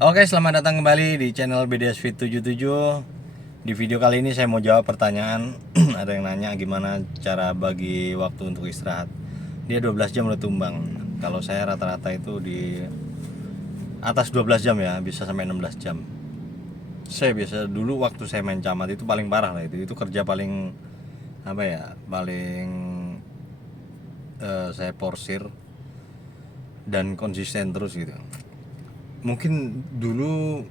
Oke, selamat datang kembali di channel BDS Fit 77. Di video kali ini saya mau jawab pertanyaan. Ada yang nanya gimana cara bagi waktu untuk istirahat. Dia 12 jam udah tumbang. Kalau saya rata-rata itu di atas 12 jam ya, bisa sampai 16 jam. Saya biasa dulu waktu saya main camat itu paling parah lah itu. Itu kerja paling apa ya? Paling saya porsir dan konsisten terus gitu. Mungkin dulu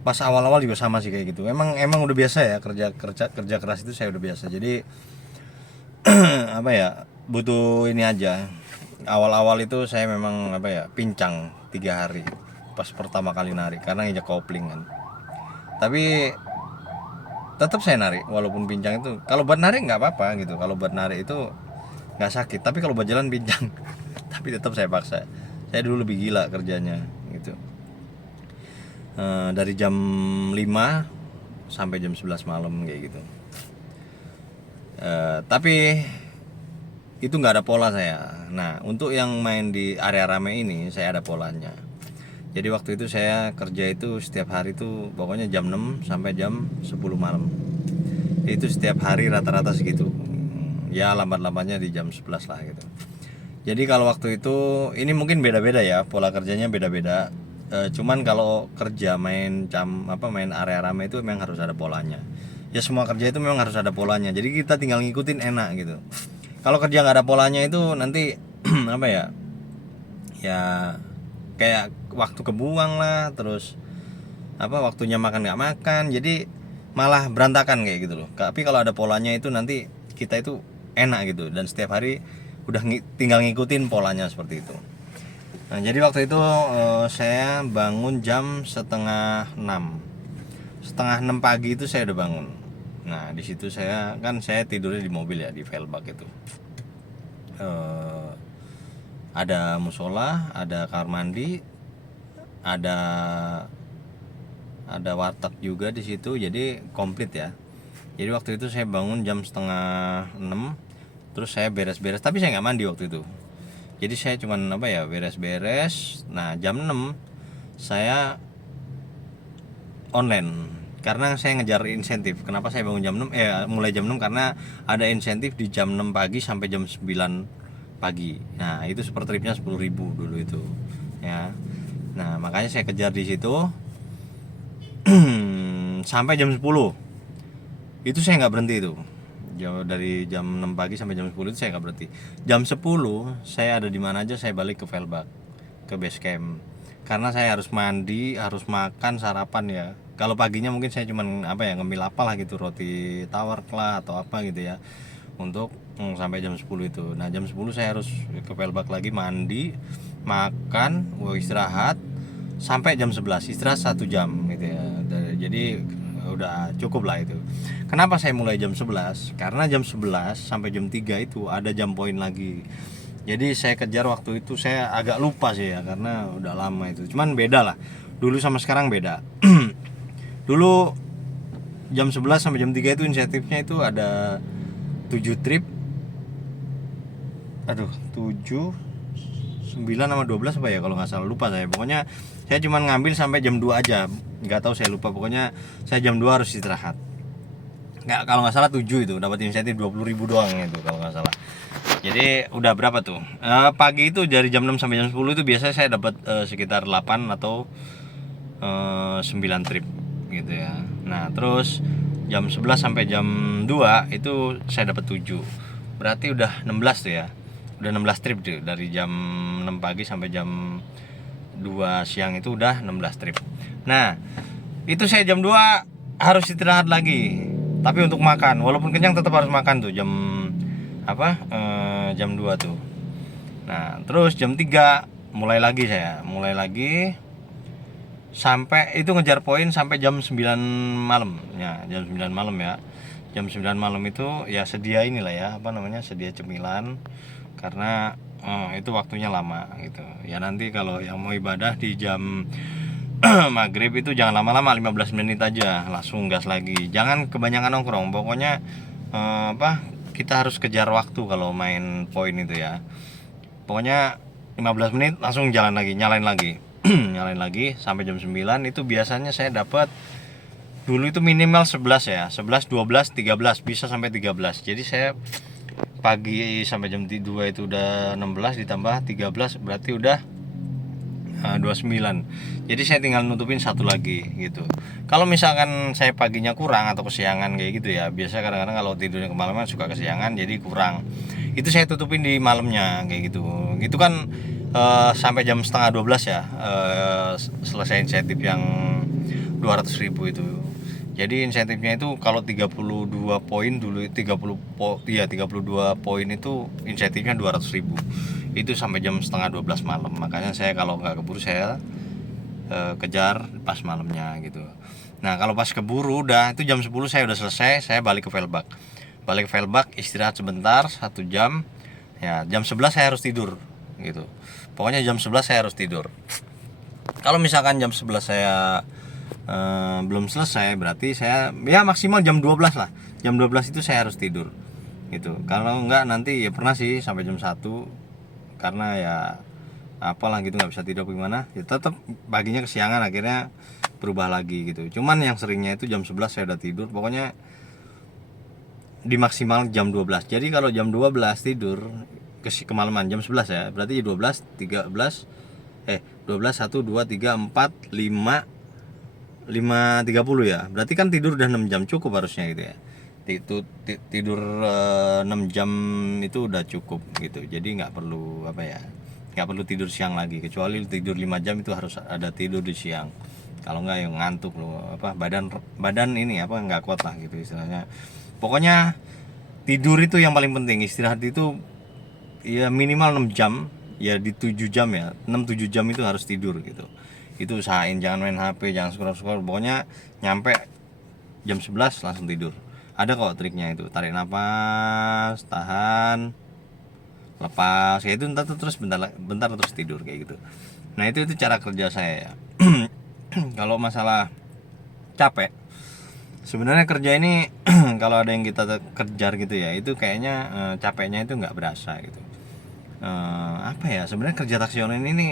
pas awal-awal juga sama sih kayak gitu. Emang udah biasa ya, kerja keras itu saya udah biasa. Jadi apa ya, butuh ini aja. Awal-awal itu saya memang apa ya, pincang 3 hari pas pertama kali narik karena injak kopling kan. Tapi tetap saya narik walaupun pincang itu. Kalau buat narik nggak apa-apa gitu. Kalau buat narik itu nggak sakit. Tapi kalau buat jalan pincang. Tapi tetap saya paksa. Saya dulu lebih gila kerjanya gitu. Dari jam 5 sampai jam 11 malam kayak gitu. Tapi itu nggak ada pola saya. Nah, untuk yang main di area rame ini saya ada polanya. Jadi waktu itu saya kerja itu setiap hari itu pokoknya jam 6 sampai jam 10 malam. Itu setiap hari rata-rata segitu. Ya lambat-lambatnya di jam 11 lah gitu. Jadi kalau waktu itu ini mungkin beda-beda ya, pola kerjanya beda-beda. Cuman kalau kerja main main area rame itu memang harus ada polanya. Ya semua kerja itu memang harus ada polanya. Jadi kita tinggal ngikutin enak gitu. Kalau kerja nggak ada polanya itu nanti apa ya? Ya kayak waktu kebuang lah, terus waktunya makan nggak makan. Jadi malah berantakan kayak gitu loh. Tapi kalau ada polanya itu nanti kita itu enak gitu dan setiap hari udah tinggal ngikutin polanya seperti itu. Nah, jadi waktu itu saya bangun jam setengah 6 pagi itu saya udah bangun. Nah, di situ saya tidurnya di mobil ya, di velbak itu. Ada musola, ada kamar mandi, ada warteg juga di situ, jadi komplit ya. Jadi waktu itu saya bangun jam setengah 6, terus saya beres-beres, tapi saya nggak mandi waktu itu. Jadi saya cuman beres-beres. Nah, jam 6 saya online karena saya ngejar insentif. Kenapa saya bangun jam 6? Mulai jam 6 karena ada insentif di jam 6 pagi sampai jam 9 pagi. Nah, itu super tripnya 10.000 dulu itu. Ya. Nah, makanya saya kejar di situ sampai jam 10. Itu saya nggak berhenti itu. Dari jam 6 pagi sampai jam 10 itu saya nggak berhenti. Jam 10 saya ada di mana aja, saya balik ke velbak, ke base camp. Karena saya harus mandi, harus makan sarapan ya. Kalau paginya mungkin saya cuman ngemil apalah gitu, roti tawar lah atau apa gitu ya. Untuk sampai jam 10 itu. Nah, jam 10 saya harus ke velbak lagi, mandi, makan, istirahat sampai jam 11. Istirahat 1 jam gitu ya. Jadi udah cukup lah itu. Kenapa saya mulai jam 11? Karena jam 11 sampai jam 3 itu ada jam poin lagi. Jadi saya kejar waktu itu, saya agak lupa sih ya karena udah lama itu. Cuman beda lah. Dulu sama sekarang beda. Dulu jam 11 sampai jam 3 itu insentifnya itu ada 7 trip. 7 9 sama 12 apa ya kalau nggak salah, lupa saya. Pokoknya saya cuma ngambil sampai jam 2 aja. Nggak tahu, saya lupa. Pokoknya saya jam 2 harus istirahat. Kalau nggak salah 7 itu dapat insentif 20.000 doang itu kalau nggak salah. Jadi udah berapa tuh? Pagi itu dari jam 6 sampai jam 10 itu biasanya saya dapat sekitar 8 atau 9 trip gitu ya. Nah, terus jam 11 sampai jam 2 itu saya dapat 7. Berarti udah 16 tuh ya. Udah 16 trip tuh dari jam 6 pagi sampai jam 2 siang itu udah 16 trip. Nah, itu saya jam 2 harus istirahat lagi. Tapi untuk makan, walaupun kenyang tetap harus makan tuh jam jam 2 tuh. Nah, terus jam 3 mulai lagi sampai itu ngejar poin sampai jam 9 malam. Ya, jam 9 malam ya. Jam 9 malam itu ya sedia inilah ya, sedia cemilan karena itu waktunya lama gitu. Ya nanti kalau yang mau ibadah di jam maghrib itu jangan lama-lama, 15 menit aja langsung gas lagi. Jangan kebanyakan nongkrong. Pokoknya kita harus kejar waktu kalau main poin itu ya. Pokoknya 15 menit langsung jalan lagi, nyalain lagi. nyalain lagi sampai jam 9. Itu biasanya saya dapat dulu itu minimal 11 ya, 11, 12, 13, bisa sampai 13. Jadi saya pagi sampai jam 2 itu udah 16 ditambah 13 berarti udah 29. Jadi saya tinggal nutupin satu lagi gitu. Kalau misalkan saya paginya kurang atau kesiangan kayak gitu ya, biasa kadang-kadang kalau tidurnya kemalaman suka kesiangan jadi kurang. Itu saya tutupin di malamnya kayak gitu. Itu kan sampai jam setengah 12 ya, selesai insentif yang 200.000 itu. Jadi insentifnya itu kalau 32 poin dulu, 32 poin itu insentifnya 200.000. Itu sampai jam setengah 12 malam. Makanya saya kalau nggak keburu saya kejar pas malamnya gitu. Nah kalau pas keburu udah itu jam 10 saya udah selesai, saya balik ke Velbak. Balik ke Velbak, istirahat sebentar 1 jam. Ya jam 11 saya harus tidur gitu. Pokoknya jam 11 saya harus tidur. Kalau misalkan jam 11 saya belum selesai, berarti saya ya maksimal jam 12 lah. Jam 12 itu saya harus tidur gitu. Kalau enggak nanti ya pernah sih sampai jam 1 karena ya apalah gitu nggak bisa tidur gimana. Ya tetap paginya kesiangan akhirnya berubah lagi gitu. Cuman yang seringnya itu jam 11 saya udah tidur. Pokoknya di maksimal jam 12. Jadi kalau jam 12 tidur kemalaman jam 11 ya, berarti 12, 13 12, 1, 2, 3, 4, 5 5.30 ya. Berarti kan tidur udah 6 jam cukup harusnya gitu ya. Itu tidur 6 jam itu udah cukup gitu. Jadi nggak perlu nggak perlu tidur siang lagi, kecuali tidur 5 jam itu harus ada tidur di siang. Kalau nggak ya ngantuk loh, badan ini nggak kuat lah gitu istilahnya. Pokoknya tidur itu yang paling penting. Istirahat itu ya minimal 6 jam, ya di 7 jam ya. 6-7 jam itu harus tidur gitu. Itu usahain jangan main HP, jangan scroll, pokoknya nyampe jam 11 langsung tidur. Ada kok triknya itu, tarik nafas, tahan, lepas, kayak itu ntar terus bentar terus tidur kayak gitu. Nah itu cara kerja saya ya. Kalau masalah capek, sebenarnya kerja ini kalau ada yang kita kejar gitu ya, itu kayaknya capeknya itu nggak berasa gitu. Sebenarnya kerja taksi online ini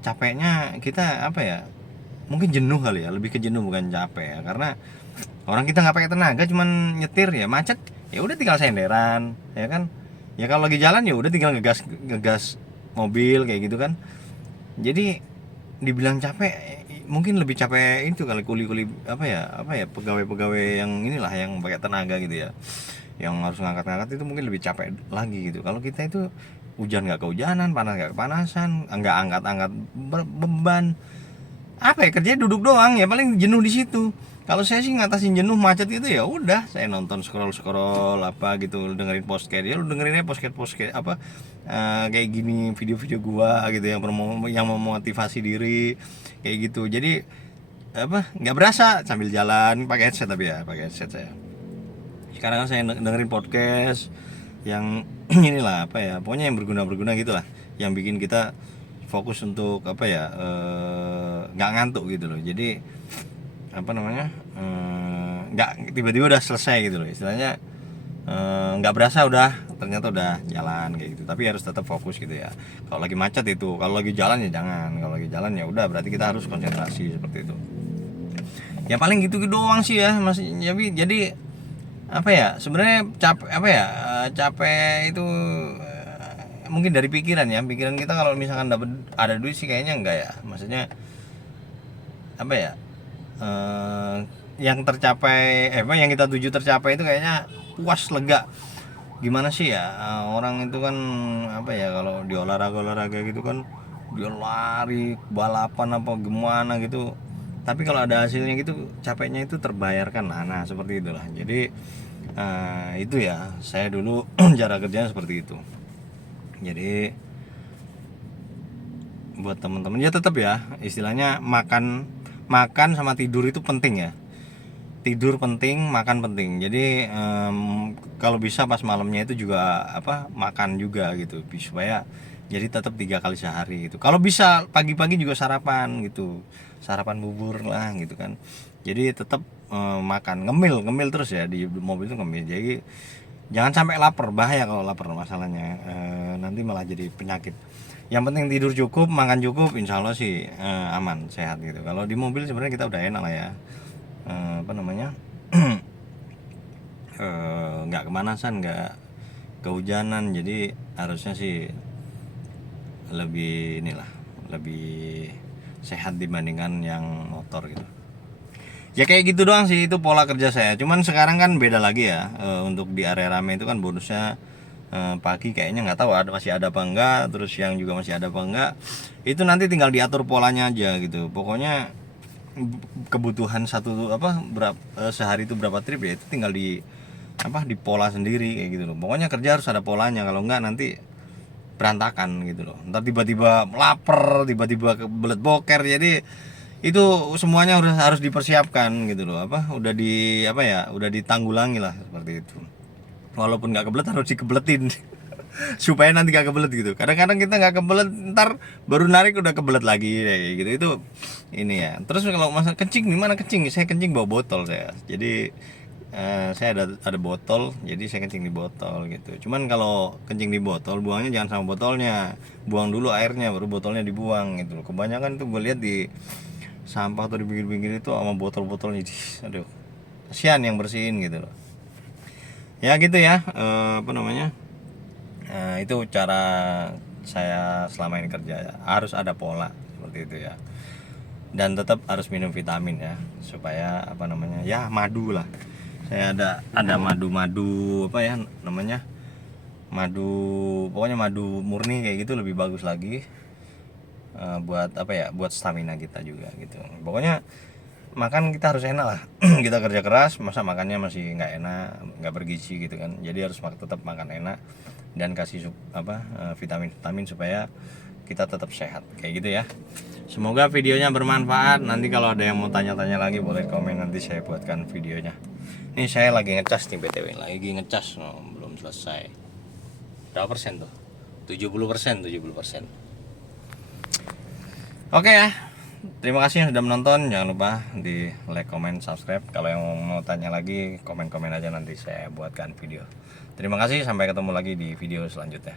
capeknya kita mungkin jenuh kali ya, lebih ke jenuh bukan capek ya, karena orang kita nggak pakai tenaga, cuman nyetir ya, macet ya udah tinggal senderan ya kan, ya kalau lagi jalan ya udah tinggal ngegas mobil kayak gitu kan. Jadi dibilang capek mungkin lebih capek itu kali kuli pegawai-pegawai yang inilah yang pakai tenaga gitu ya, yang harus ngangkat-ngangkat itu mungkin lebih capek lagi gitu. Kalau kita itu hujan nggak kehujanan, panas nggak kepanasan, nggak angkat-angkat beban, kerjanya duduk doang ya, paling jenuh di situ. Kalau saya sih ngatasin jenuh macet itu ya udah saya nonton scroll gitu, dengerin podcast ya, lu dengerin aja podcast kayak gini, video-video gua gitu yang memotivasi diri kayak gitu. Jadi nggak berasa sambil jalan pakai headset, tapi ya pakai headset saya. Sekarang saya dengerin podcast yang inilah pokoknya yang berguna gitulah, yang bikin kita fokus untuk nggak ngantuk gitu loh. Jadi nggak tiba-tiba udah selesai gitu loh istilahnya, nggak berasa ternyata udah jalan kayak gitu. Tapi harus tetap fokus gitu ya. Kalau lagi macet itu, kalau lagi jalan ya jangan, kalau lagi jalan ya udah berarti kita harus konsentrasi seperti itu. Ya paling gitu doang sih ya Mas. Jadi sebenarnya capek itu mungkin dari pikiran kita. Kalau misalkan ada duit sih kayaknya enggak ya, maksudnya yang tercapai yang kita tuju tercapai itu kayaknya puas, lega. Gimana sih ya, orang itu kan kalau di olahraga gitu kan dia lari balapan apa gimana gitu, tapi kalau ada hasilnya gitu capeknya itu terbayarkan. Nah seperti itulah. Jadi itu ya saya dulu cara kerjanya seperti itu. Jadi buat teman-teman ya tetap ya istilahnya makan sama tidur itu penting ya. Tidur penting, makan penting. Jadi kalau bisa pas malamnya itu juga makan juga gitu, supaya jadi tetap 3 kali sehari gitu. Kalau bisa pagi-pagi juga sarapan gitu, sarapan bubur lah gitu kan. Jadi tetap makan, ngemil terus ya di mobil itu ngemil. Jadi jangan sampai lapar, bahaya kalau lapar masalahnya, nanti malah jadi penyakit. Yang penting tidur cukup, makan cukup, insya Allah sih aman, sehat gitu. Kalau di mobil sebenarnya kita udah enak lah ya. Apa namanya? Nggak kemanasan, nggak kehujanan, jadi harusnya sih lebih inilah, lebih sehat dibandingkan yang motor gitu. Ya kayak gitu doang sih, itu pola kerja saya. Cuman sekarang kan beda lagi ya. Untuk di area rame itu kan bonusnya pagi kayaknya nggak tahu masih ada apa enggak, terus siang juga masih ada apa enggak. Itu nanti tinggal diatur polanya aja gitu. Pokoknya kebutuhan satu apa sehari itu berapa trip ya, itu tinggal di pola sendiri kayak gitu loh. Pokoknya kerja harus ada polanya, kalau enggak nanti berantakan gitu loh. Ntar tiba-tiba lapar, tiba-tiba kebelet boker, jadi itu semuanya harus dipersiapkan gitu loh. Udah ditanggulangi lah seperti itu. Walaupun nggak kebelet harus dikebeletin supaya nanti nggak kebelet gitu. Kadang-kadang kita nggak kebelet, ntar baru narik udah kebelet lagi kayak gitu. Itu ini ya. Terus kalau masa kencing, gimana kencing? Saya kencing bawa botol saya. Jadi saya ada botol, jadi saya kencing di botol gitu. Cuman kalau kencing di botol, buangnya jangan sama botolnya, buang dulu airnya baru botolnya dibuang gitu. Kebanyakan tuh gue lihat di sampah atau di pinggir-pinggir itu sama botol-botolnya, aduh, kasihan yang bersihin gitu loh. Ya gitu ya, apa namanya, itu cara saya selama ini kerja ya. Harus ada pola seperti itu ya, dan tetap harus minum vitamin ya, supaya apa namanya ya, madu lah. Saya ada madu apa ya namanya, pokoknya madu murni kayak gitu lebih bagus lagi, buat apa ya, buat stamina kita juga gitu. Pokoknya makan kita harus enak lah. Kita kerja keras, masa makannya masih nggak enak, nggak bergizi gitu kan. Jadi harus tetap makan enak dan kasih vitamin supaya kita tetap sehat kayak gitu ya. Semoga videonya bermanfaat. Nanti kalau ada yang mau tanya-tanya lagi boleh komen, nanti saya buatkan videonya. Ini saya lagi ngecas nih BTW, lagi ngecas, belum selesai. Berapa persen tuh? 70%. Oke ya. Terima kasih yang sudah menonton. Jangan lupa di like, comment, subscribe. Kalau yang mau tanya lagi, komen-komen aja, nanti saya buatkan video. Terima kasih, sampai ketemu lagi di video selanjutnya.